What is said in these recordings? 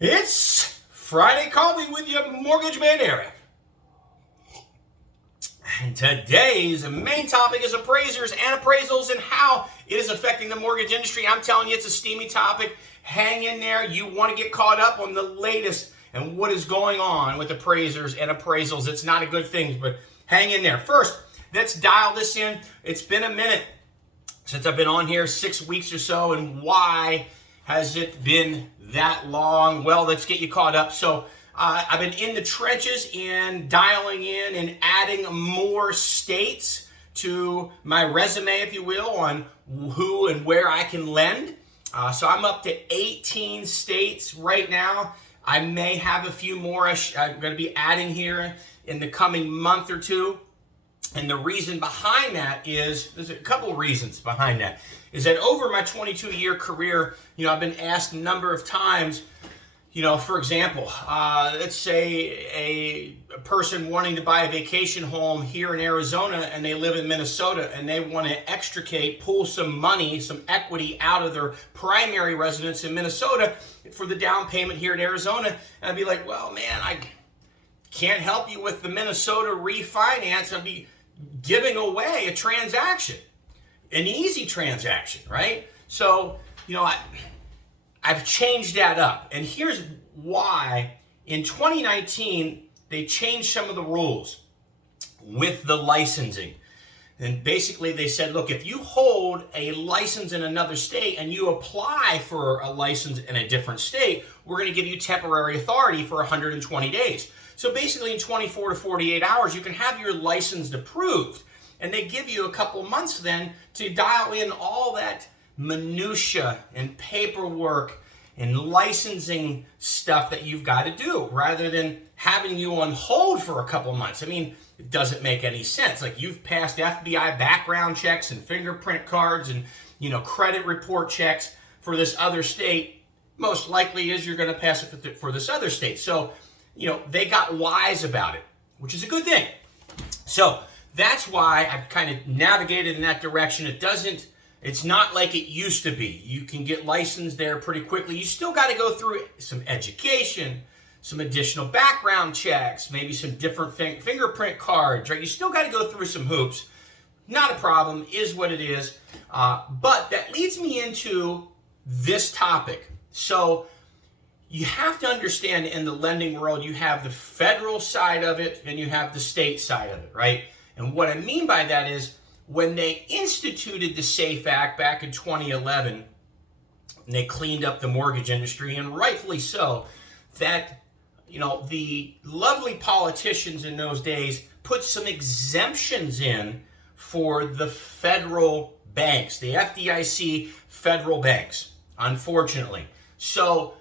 It's Friday Coffee with your mortgage man, Eric. And today's main topic is appraisers and appraisals and how it is affecting the mortgage industry. I'm telling you, it's a steamy topic. Hang in there. You want to get caught up on the latest and what is going on with appraisers and appraisals. It's not a good thing, but hang in there. First, let's dial this in. It's been a minute since I've been on here, 6 weeks or so, and why has it been that long? Well, let's get you caught up. So I've been in the trenches and dialing in and adding more states to my resume, if you will, on who and where I can lend. So I'm up to 18 states right now. I may have a few more I'm going to be adding here in the coming month or two. And the reason behind that is, there's a couple of reasons behind that, is that over my 22-year career, I've been asked a number of times, for example, let's say a person wanting to buy a vacation home here in Arizona and they live in Minnesota and they want to pull some money, some equity out of their primary residence in Minnesota for the down payment here in Arizona. And I'd be like, well, man, I can't help you with the Minnesota refinance. I'd be giving away a transaction, an easy transaction, right? So, I've changed that up. And here's why. In 2019, they changed some of the rules with the licensing. And basically they said, look, if you hold a license in another state and you apply for a license in a different state, we're going to give you temporary authority for 120 days. So basically in 24 to 48 hours, you can have your license approved. And they give you a couple months then to dial in all that minutia and paperwork and licensing stuff that you've got to do, rather than having you on hold for a couple months. I mean, it doesn't make any sense. Like, you've passed FBI background checks and fingerprint cards and, credit report checks for this other state. Most likely is you're going to pass it for this other state. So, they got wise about it, which is a good thing. So that's why I've kind of navigated in that direction. It's not like it used to be. You can get licensed there pretty quickly. You still got to go through some education, some additional background checks, maybe some different fingerprint cards, right? You still got to go through some hoops. Not a problem, is what it is. But that leads me into this topic. So you have to understand, in the lending world, you have the federal side of it and you have the state side of it, right? And what I mean by that is, when they instituted the SAFE Act back in 2011, and they cleaned up the mortgage industry, and rightfully so, that, the lovely politicians in those days put some exemptions in for the federal banks, the FDIC federal banks, unfortunately. So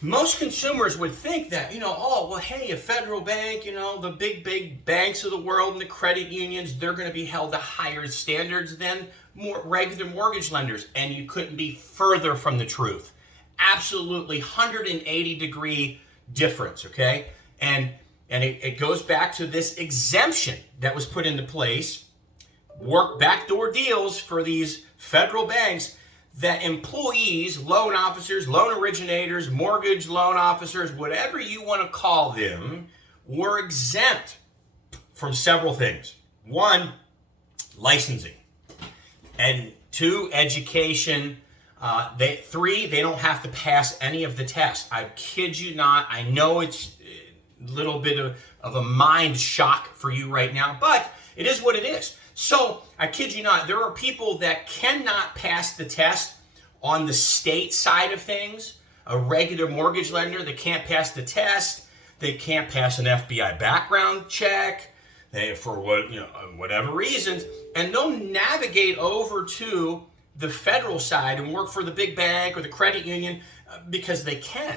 most consumers would think that, a federal bank, the big banks of the world and the credit unions, they're going to be held to higher standards than more regular mortgage lenders. And you couldn't be further from the truth. Absolutely 180-degree difference, okay? And it goes back to this exemption that was put into place, backdoor deals for these federal banks, that employees, loan officers, loan originators, mortgage loan officers, whatever you want to call them, were exempt from several things. One, licensing. And two, education. Three, they don't have to pass any of the tests. I kid you not. I know it's a little bit of a mind shock for you right now, but it is what it is. So, I kid you not, there are people that cannot pass the test on the state side of things. A regular mortgage lender that can't pass the test, they can't pass an FBI background check, for whatever reasons, and they'll navigate over to the federal side and work for the big bank or the credit union because they can.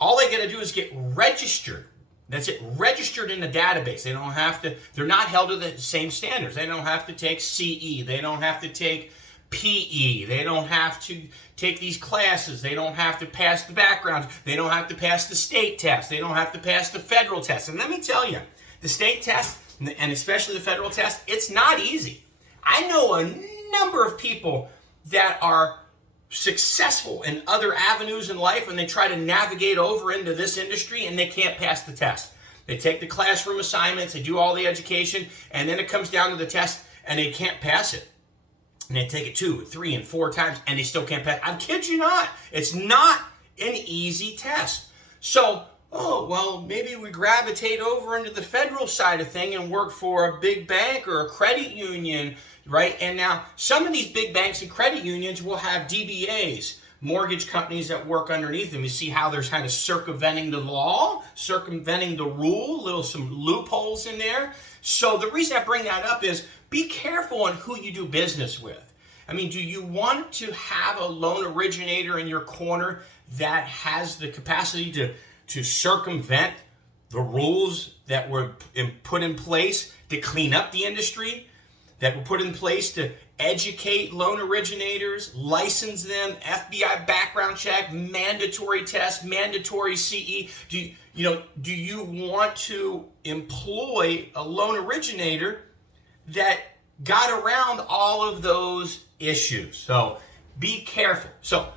All they got to do is get registered. That's it, registered in the database. They're not held to the same standards. They don't have to take CE. They don't have to take PE. They don't have to take these classes. They don't have to pass the background. They don't have to pass the state test. They don't have to pass the federal test. And let me tell you, the state test, and especially the federal test, it's not easy. I know a number of people that are successful in other avenues in life and they try to navigate over into this industry and they can't pass the test. They take the classroom assignments, they do all the education, and then it comes down to the test and they can't pass it. And they take it 2, 3, and 4 times and they still can't pass it. I kid you not. It's not an easy test. So, maybe we gravitate over into the federal side of thing and work for a big bank or a credit union, right? And now some of these big banks and credit unions will have DBAs, mortgage companies that work underneath them. You see how there's kind of circumventing the law, circumventing the rule, some loopholes in there. So the reason I bring that up is be careful on who you do business with. I mean, do you want to have a loan originator in your corner that has the capacity to circumvent the rules that were put in place to clean up the industry, that were put in place to educate loan originators, license them, FBI background check, mandatory test, mandatory CE? Do you want to employ a loan originator that got around all of those issues? So be careful. So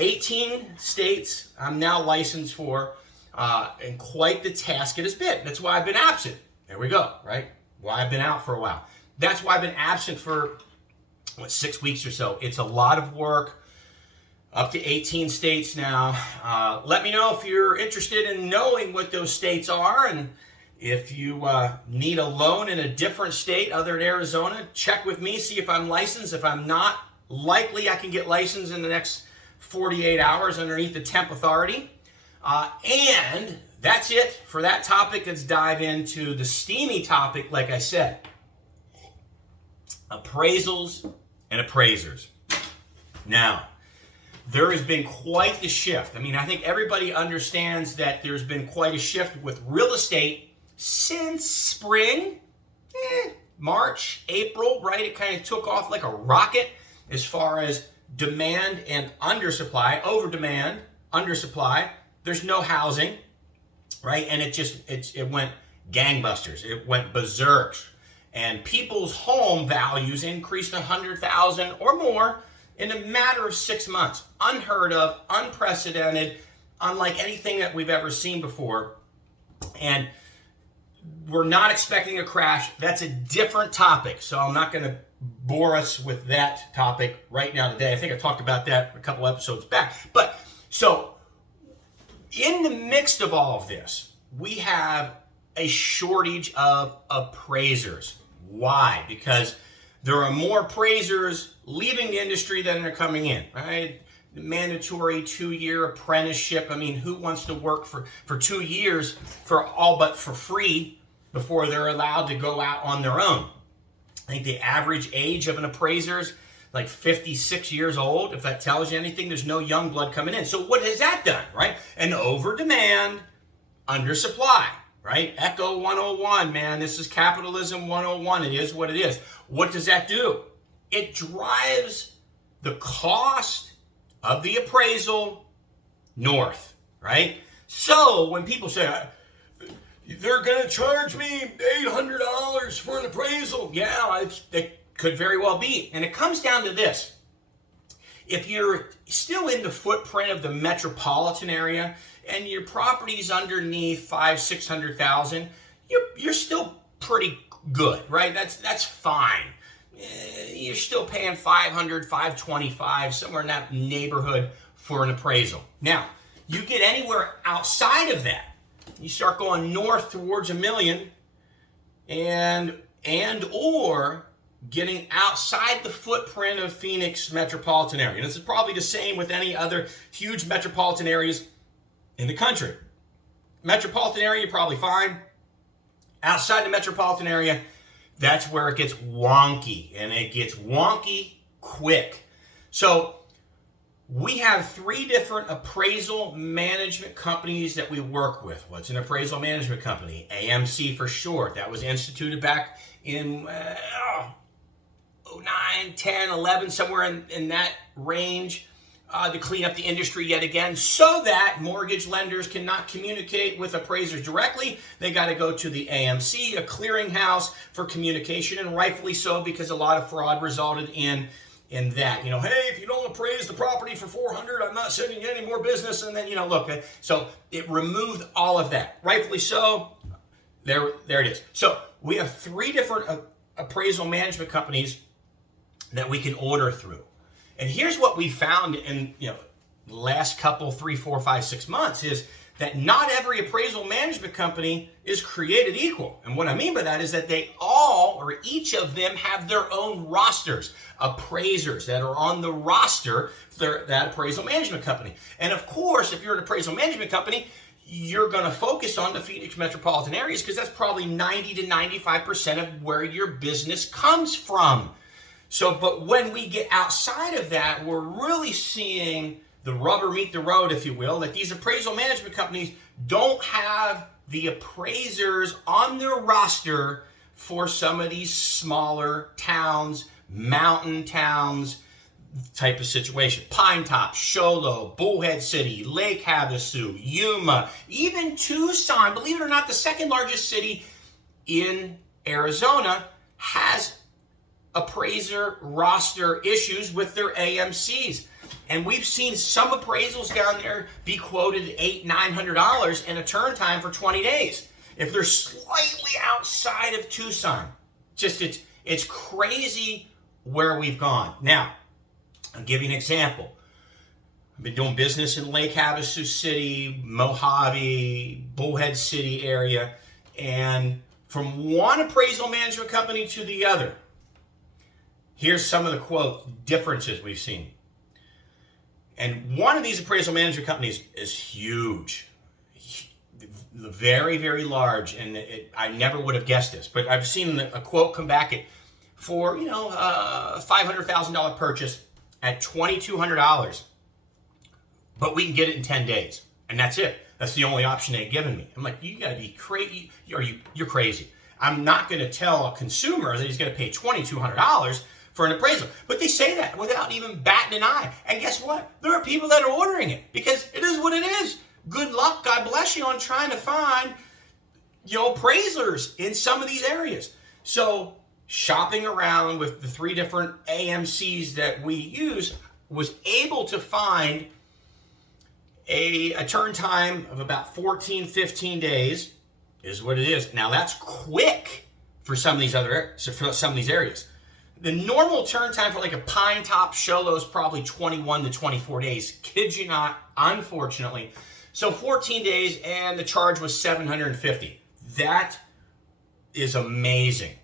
18 states I'm now licensed for, and quite the task it has been. That's why I've been absent. There we go, right? Why I've been out for a while. That's why I've been absent for, 6 weeks or so. It's a lot of work, up to 18 states now. Let me know if you're interested in knowing what those states are, and if you need a loan in a different state other than Arizona, check with me, see if I'm licensed. If I'm not, likely I can get licensed in the next 48 hours underneath the temp authority. And that's it for that topic. Let's dive into the steamy topic, like I said. Appraisals and appraisers. Now, there has been quite the shift. I mean, I think everybody understands that there's been quite a shift with real estate since spring, March, April, right? It kind of took off like a rocket as far as demand and undersupply, over demand, undersupply. There's no housing, right? And it went gangbusters. It went berserk. And people's home values increased 100,000 or more in a matter of 6 months. Unheard of, unprecedented, unlike anything that we've ever seen before. And we're not expecting a crash. That's a different topic. So I'm not going to bore us with that topic right now today. I think I talked about that a couple episodes back. But so in the midst of all of this, we have a shortage of appraisers. Why? Because there are more appraisers leaving the industry than are coming in, right? The mandatory 2-year apprenticeship. I mean, who wants to work for 2 years for all but for free before they're allowed to go out on their own? I think the average age of an appraiser is like 56 years old. If that tells you anything, there's no young blood coming in. So what has that done, right? An over demand, under supply, right? Echo 101, man. This is capitalism 101. It is what it is. What does that do? It drives the cost of the appraisal north, right? So when people say, they're going to charge me $800 for an appraisal. Yeah, it could very well be. And it comes down to this. If you're still in the footprint of the metropolitan area and your property's underneath $500,000-$600,000, you're still pretty good, right? That's fine. You're still paying $500, $525, somewhere in that neighborhood for an appraisal. Now, you get anywhere outside of that, you start going north towards $1 million and or getting outside the footprint of Phoenix metropolitan area. And this is probably the same with any other huge metropolitan areas in the country. Metropolitan area, you're probably fine. Outside the metropolitan area, that's where it gets wonky, and it gets wonky quick. So we have 3 different appraisal management companies that we work with. What's an appraisal management company? AMC for short. That was instituted back in 09, 10, 11, somewhere in that range, to clean up the industry yet again, so that mortgage lenders cannot communicate with appraisers directly. They got to go to the AMC, a clearinghouse for communication, and rightfully so, because a lot of fraud resulted in in that. Hey, if you don't appraise the property for 400, I'm not sending you any more business. And then, look, so it removed all of that. Rightfully so. There it is. So we have 3 different appraisal management companies that we can order through. And here's what we found in the last couple, 3, 4, 5, 6 months is that not every appraisal management company is created equal. And what I mean by that is that they all, or each of them, have their own rosters, appraisers that are on the roster for that appraisal management company. And of course, if you're an appraisal management company, you're going to focus on the Phoenix metropolitan areas because that's probably 90 to 95% of where your business comes from. So, but when we get outside of that, we're really seeing the rubber meet the road, if you will, that these appraisal management companies don't have the appraisers on their roster for some of these smaller towns, mountain towns type of situation. Pine Top, Show Low, Bullhead City, Lake Havasu, Yuma, even Tucson, believe it or not, the second largest city in Arizona has appraiser roster issues with their AMCs. And we've seen some appraisals down there be quoted $800, $900 and a turn time for 20 days. If they're slightly outside of Tucson, it's crazy where we've gone. Now, I'll give you an example. I've been doing business in Lake Havasu City, Mojave, Bullhead City area, and from one appraisal management company to the other, here's some of the quote differences we've seen. And one of these appraisal management companies is huge, very, very large, and I never would have guessed this, but I've seen a quote come back for a $500,000 purchase at $2,200, but we can get it in 10 days, and that's it. That's the only option they've given me. I'm like, you gotta be crazy. You're crazy. I'm not gonna tell a consumer that he's gonna pay $2,200 for an appraisal. But they say that without even batting an eye. And guess what? There are people that are ordering it because it is what it is. Good luck, God bless you, on trying to find appraisers in some of these areas. So shopping around with the 3 different AMCs that we use, was able to find a turn time of about 14, 15 days is what it is. Now that's quick for some of these areas. The normal turn time for like a Pine Top Show Low is probably 21 to 24 days. Kid you not, unfortunately. So 14 days, and the charge was $750. That is amazing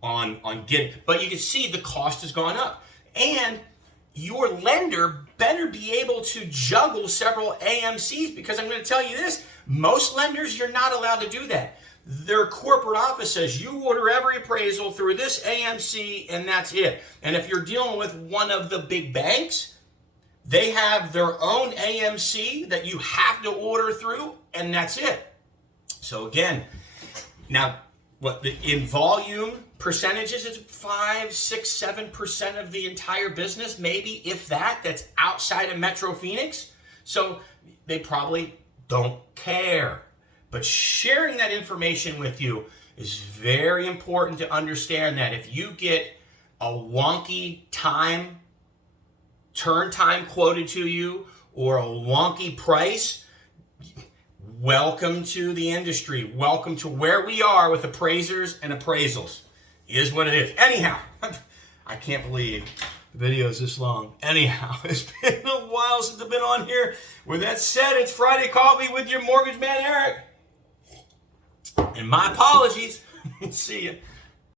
on getting. But you can see the cost has gone up. And your lender better be able to juggle several AMCs, because I'm going to tell you this, most lenders, you're not allowed to do that. Their corporate office says you order every appraisal through this AMC and that's it. And if you're dealing with one of the big banks, they have their own AMC that you have to order through, and that's it. So again, now in volume percentages, it's 5, 6, 7% of the entire business, maybe, if that's outside of Metro Phoenix. So they probably don't care. But sharing that information with you is very important to understand that if you get a wonky turn time quoted to you, or a wonky price, welcome to the industry. Welcome to where we are with appraisers and appraisals. Is what it is. Anyhow, I can't believe the video is this long. Anyhow, it's been a while since I've been on here. With that said, it's Friday Coffee with your mortgage man, Eric. And my apologies. See you.